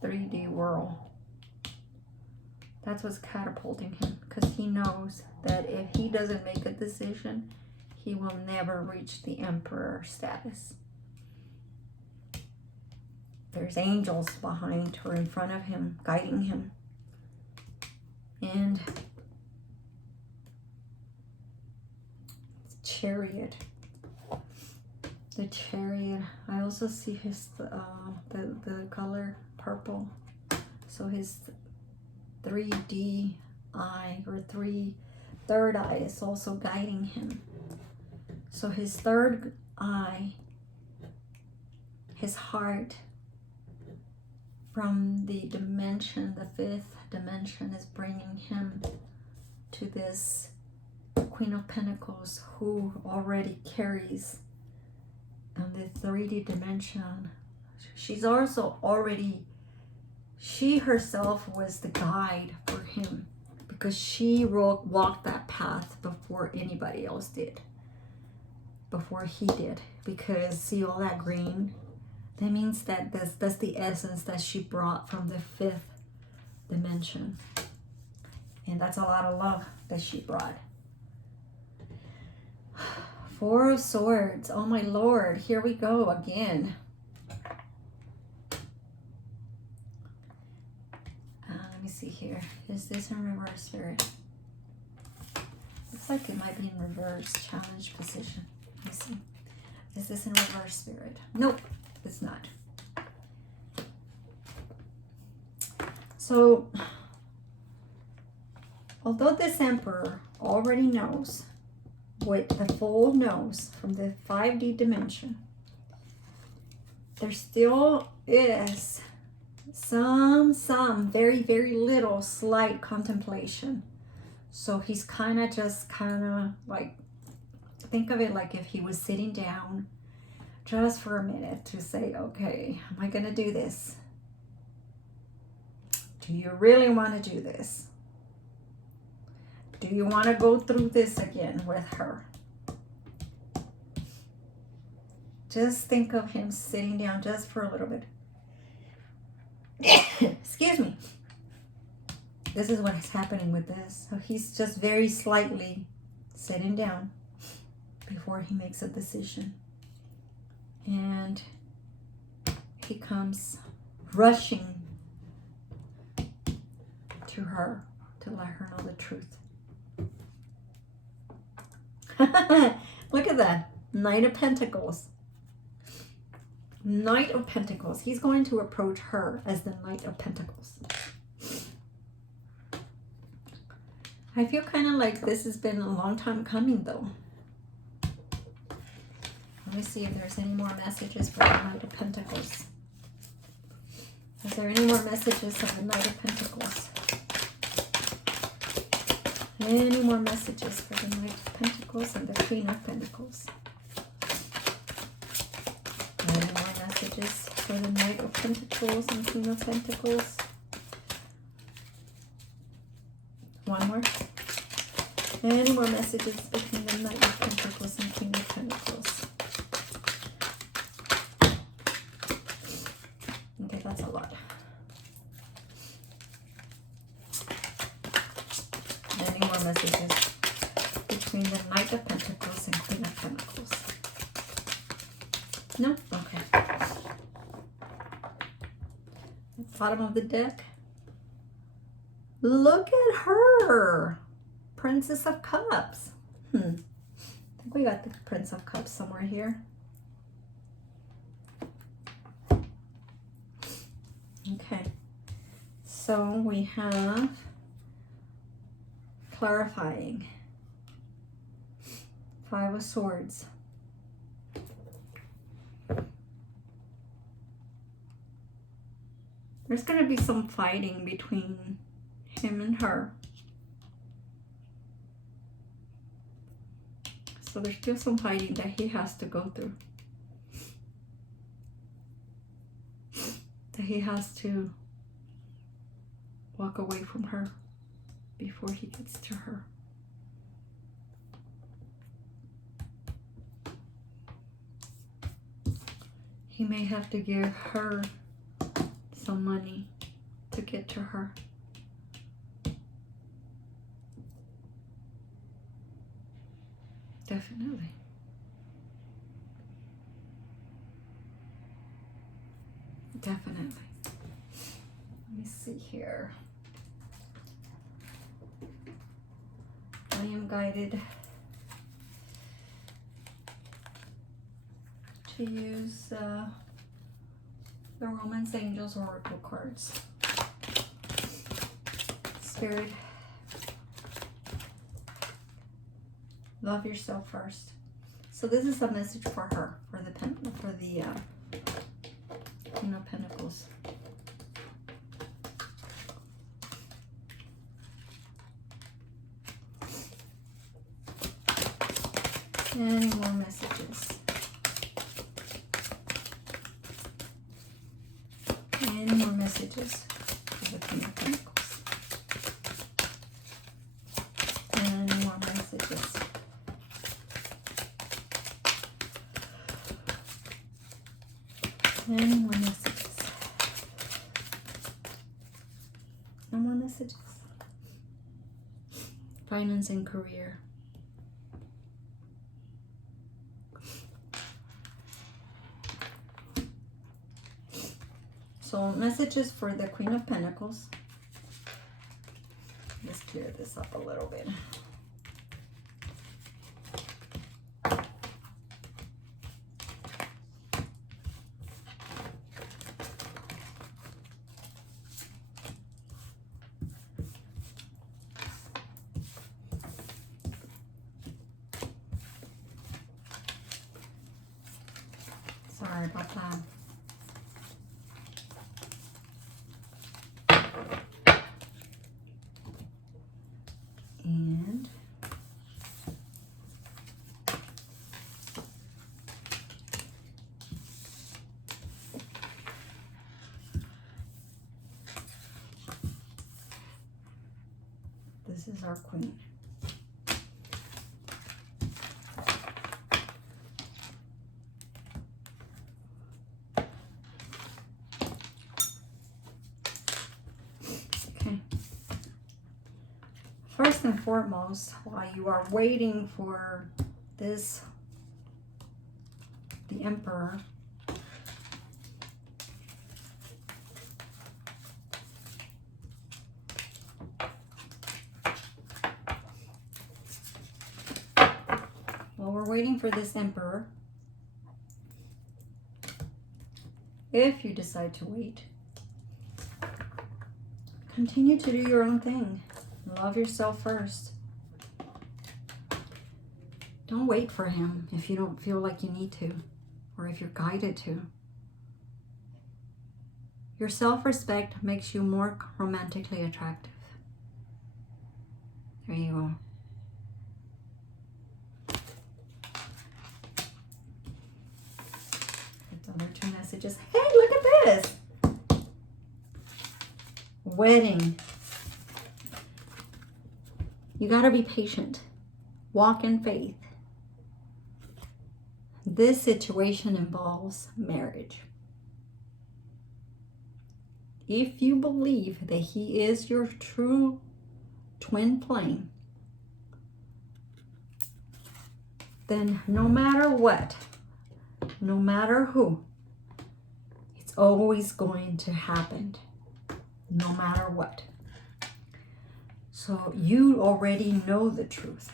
3D world. That's what's catapulting him, because he knows that if he doesn't make a decision, he will never reach the emperor status. There's angels behind or in front of him, guiding him. And Chariot. The Chariot. I also see his the color purple. So his 3D eye, or third eye, is also guiding him. So his third eye, his heart, from the dimension, the fifth dimension, is bringing him to this Queen of Pentacles, who already carries on the 3D dimension. She's also already, she herself was the guide for him, because she walked that path before anybody else did, before he did. Because see all that green? That means that that's the essence that she brought from the fifth dimension. And that's a lot of love that she brought. Four of Swords. Oh my Lord. Here we go again. Let me see here. Is this in reverse, Spirit? Looks like it might be in reverse. Challenge position. Let me see. Is this in reverse, Spirit? Nope. It's not. So, although this emperor already knows what the Fool knows from the 5D dimension, there still is some very, very little slight contemplation. So he's kind of like, think of it like if he was sitting down just for a minute to say, okay, am I going to do this? Do you really want to do this? Do you want to go through this again with her? Just think of him sitting down just for a little bit. Excuse me. This is what is happening with this. So he's just very slightly sitting down before he makes a decision. And he comes rushing to her to let her know the truth. Look at that. Knight of Pentacles. Knight of Pentacles. He's going to approach her as the Knight of Pentacles. I feel kind of like this has been a long time coming, though. Let me see if there's any more messages for the Knight of Pentacles. Is there any more messages of the Knight of Pentacles? Any more messages for the Knight of Pentacles and the Queen of Pentacles? Any more messages messages for the Knight of Pentacles and Queen of Pentacles. One more. Any more messages between the Knight of Pentacles and Queen of Pentacles? Okay, that's a lot. Any more messages between the Knight of Pentacles and Queen of Pentacles? No? Okay. Bottom of the deck. Look at her. Princess of Cups. I think we got the Prince of Cups somewhere here. Okay. So we have clarifying. Five of Swords. There's going to be some fighting between him and her. So there's still some fighting that he has to go through. That he has to walk away from her before he gets to her. He may have to give her some money to get to her. Definitely. Definitely. Let me see here. I am guided to use the Romance Angels Oracle cards. Spirit, love yourself first. So this is a message for her, for the Queen of Pentacles. Any more messages? Any more messages for the Queen of Pentacles? Any more messages? Any more messages? No more messages? Finance and career. So messages for the Queen of Pentacles. Let's clear this up a little bit. Sorry about that. And this is our Queen. First and foremost, while you are waiting for this, the Emperor, while we're waiting for this Emperor, if you decide to wait, continue to do your own thing. Love yourself first. Don't wait for him if you don't feel like you need to, or if you're guided to. Your self-respect makes you more romantically attractive. There you go. The other two messages messages. Hey, look at this. Wedding. You got to be patient. Walk in faith. This situation involves marriage. If you believe that he is your true twin flame, then no matter what, no matter who, it's always going to happen, no matter what. So you already know the truth.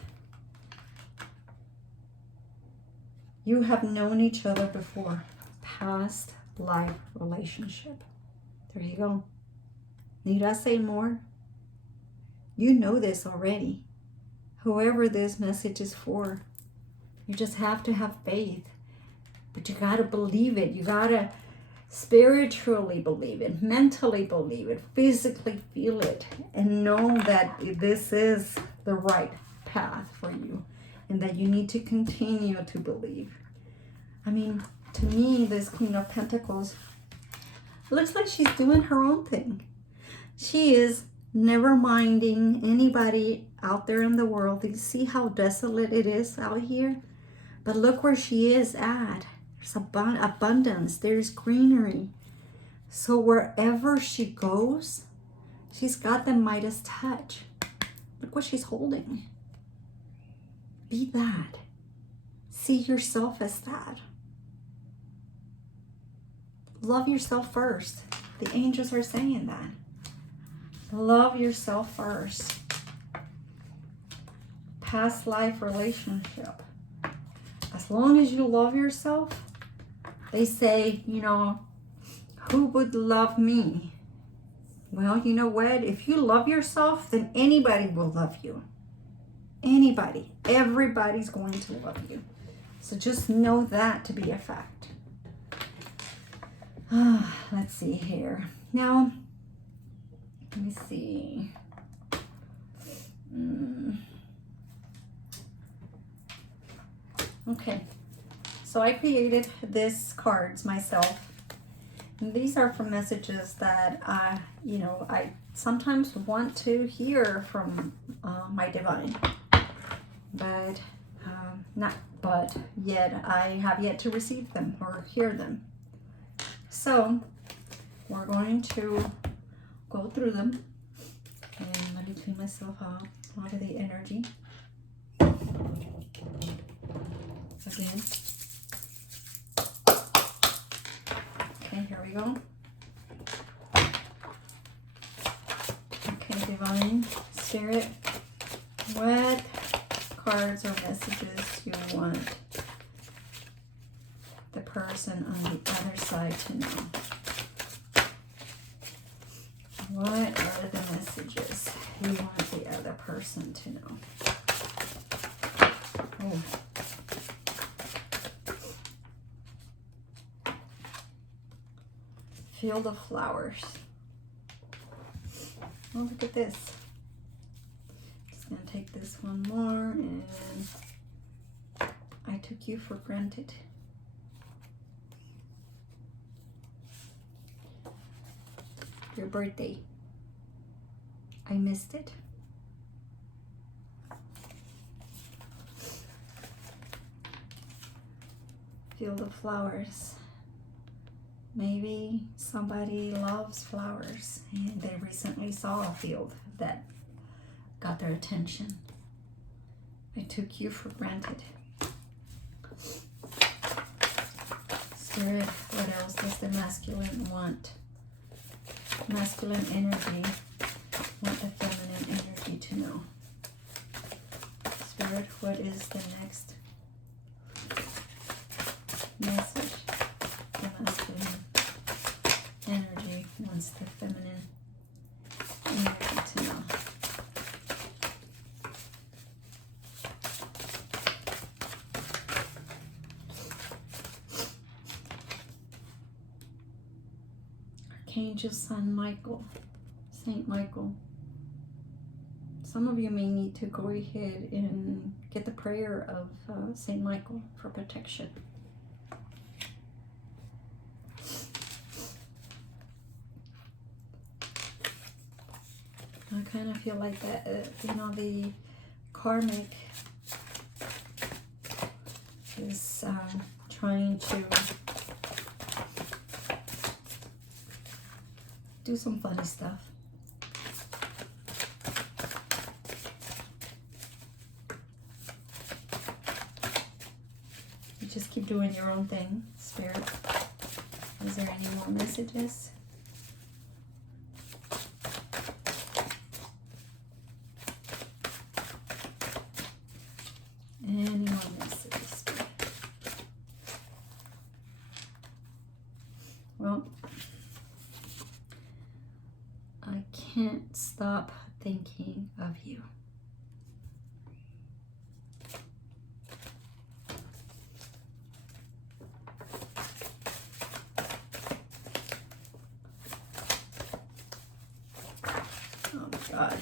You have known each other before, past life relationship. There you go. Need I say more? You know this already. Whoever this message is for, you just have to have faith. But you got to believe it. You got to spiritually believe it, mentally believe it, physically feel it, and know that this is the right path for you and that you need to continue to believe. I mean, to me, this Queen of Pentacles looks like she's doing her own thing. She is never minding anybody out there in the world. You see how desolate it is out here? But look where she is at. There's abundance. There's greenery. So wherever she goes, she's got the Midas touch. Look what she's holding. Be that. See yourself as that. Love yourself first. The angels are saying that. Love yourself first. Past life relationship. As long as you love yourself, they say, you know, who would love me? Well, you know what? If you love yourself, then anybody will love you. Anybody. Everybody's going to love you. So just know that to be a fact. Let's see here. Now, let me see. Okay. So I created these cards myself. And these are from messages that I sometimes want to hear from my divine. But yet I have yet to receive them or hear them. So we're going to go through them, and let me clean myself out of the energy. Again. Okay, here we go. Okay, Divine Spirit, what cards or messages you want the person on the other side to know? What are the messages you want the other person to know? Oh. Field of Flowers. Oh, look at this. Just gonna take this one more, and I took you for granted. Your birthday. I missed it. Field of Flowers. Maybe somebody loves flowers and they recently saw a field that got their attention. I took you for granted. Spirit, what else does the masculine want? Masculine energy. Want the feminine energy to know. Spirit, what is the next message? The masculine energy wants the feminine energy to know. Archangel Saint Michael. Some of you may need to go ahead and get the prayer of Saint Michael for protection. kind of feel like that, you know, the karmic is trying to do some funny stuff. You just keep doing your own thing, Spirit. Is there any more messages? Any more messages? Well, I can't stop thinking of you. Oh my God.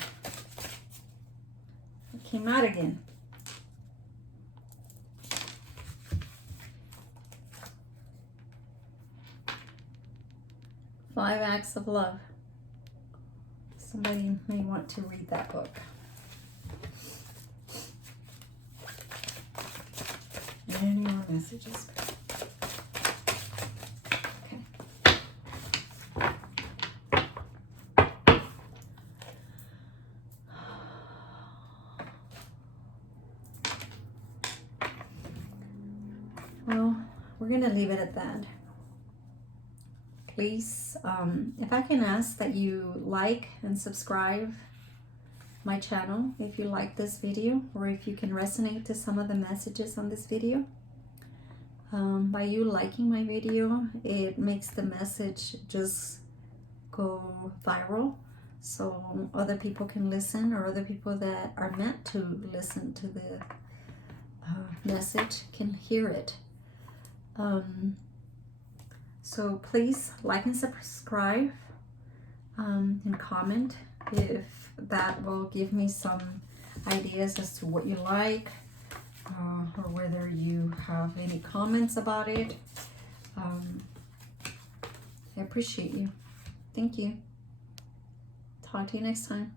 It came out again. 5 Acts of Love. Somebody may want to read that book. Any more messages? Okay. Well, we're going to leave it at that. Please, if I can ask that you like and subscribe my channel if you like this video, or if you can resonate to some of the messages on this video. By you liking my video, it makes the message just go viral, so other people can listen, or other people that are meant to listen to the message can hear it. So please like and subscribe, and comment if that will give me some ideas as to what you like, or whether you have any comments about it. I appreciate you. Thank you. Talk to you next time.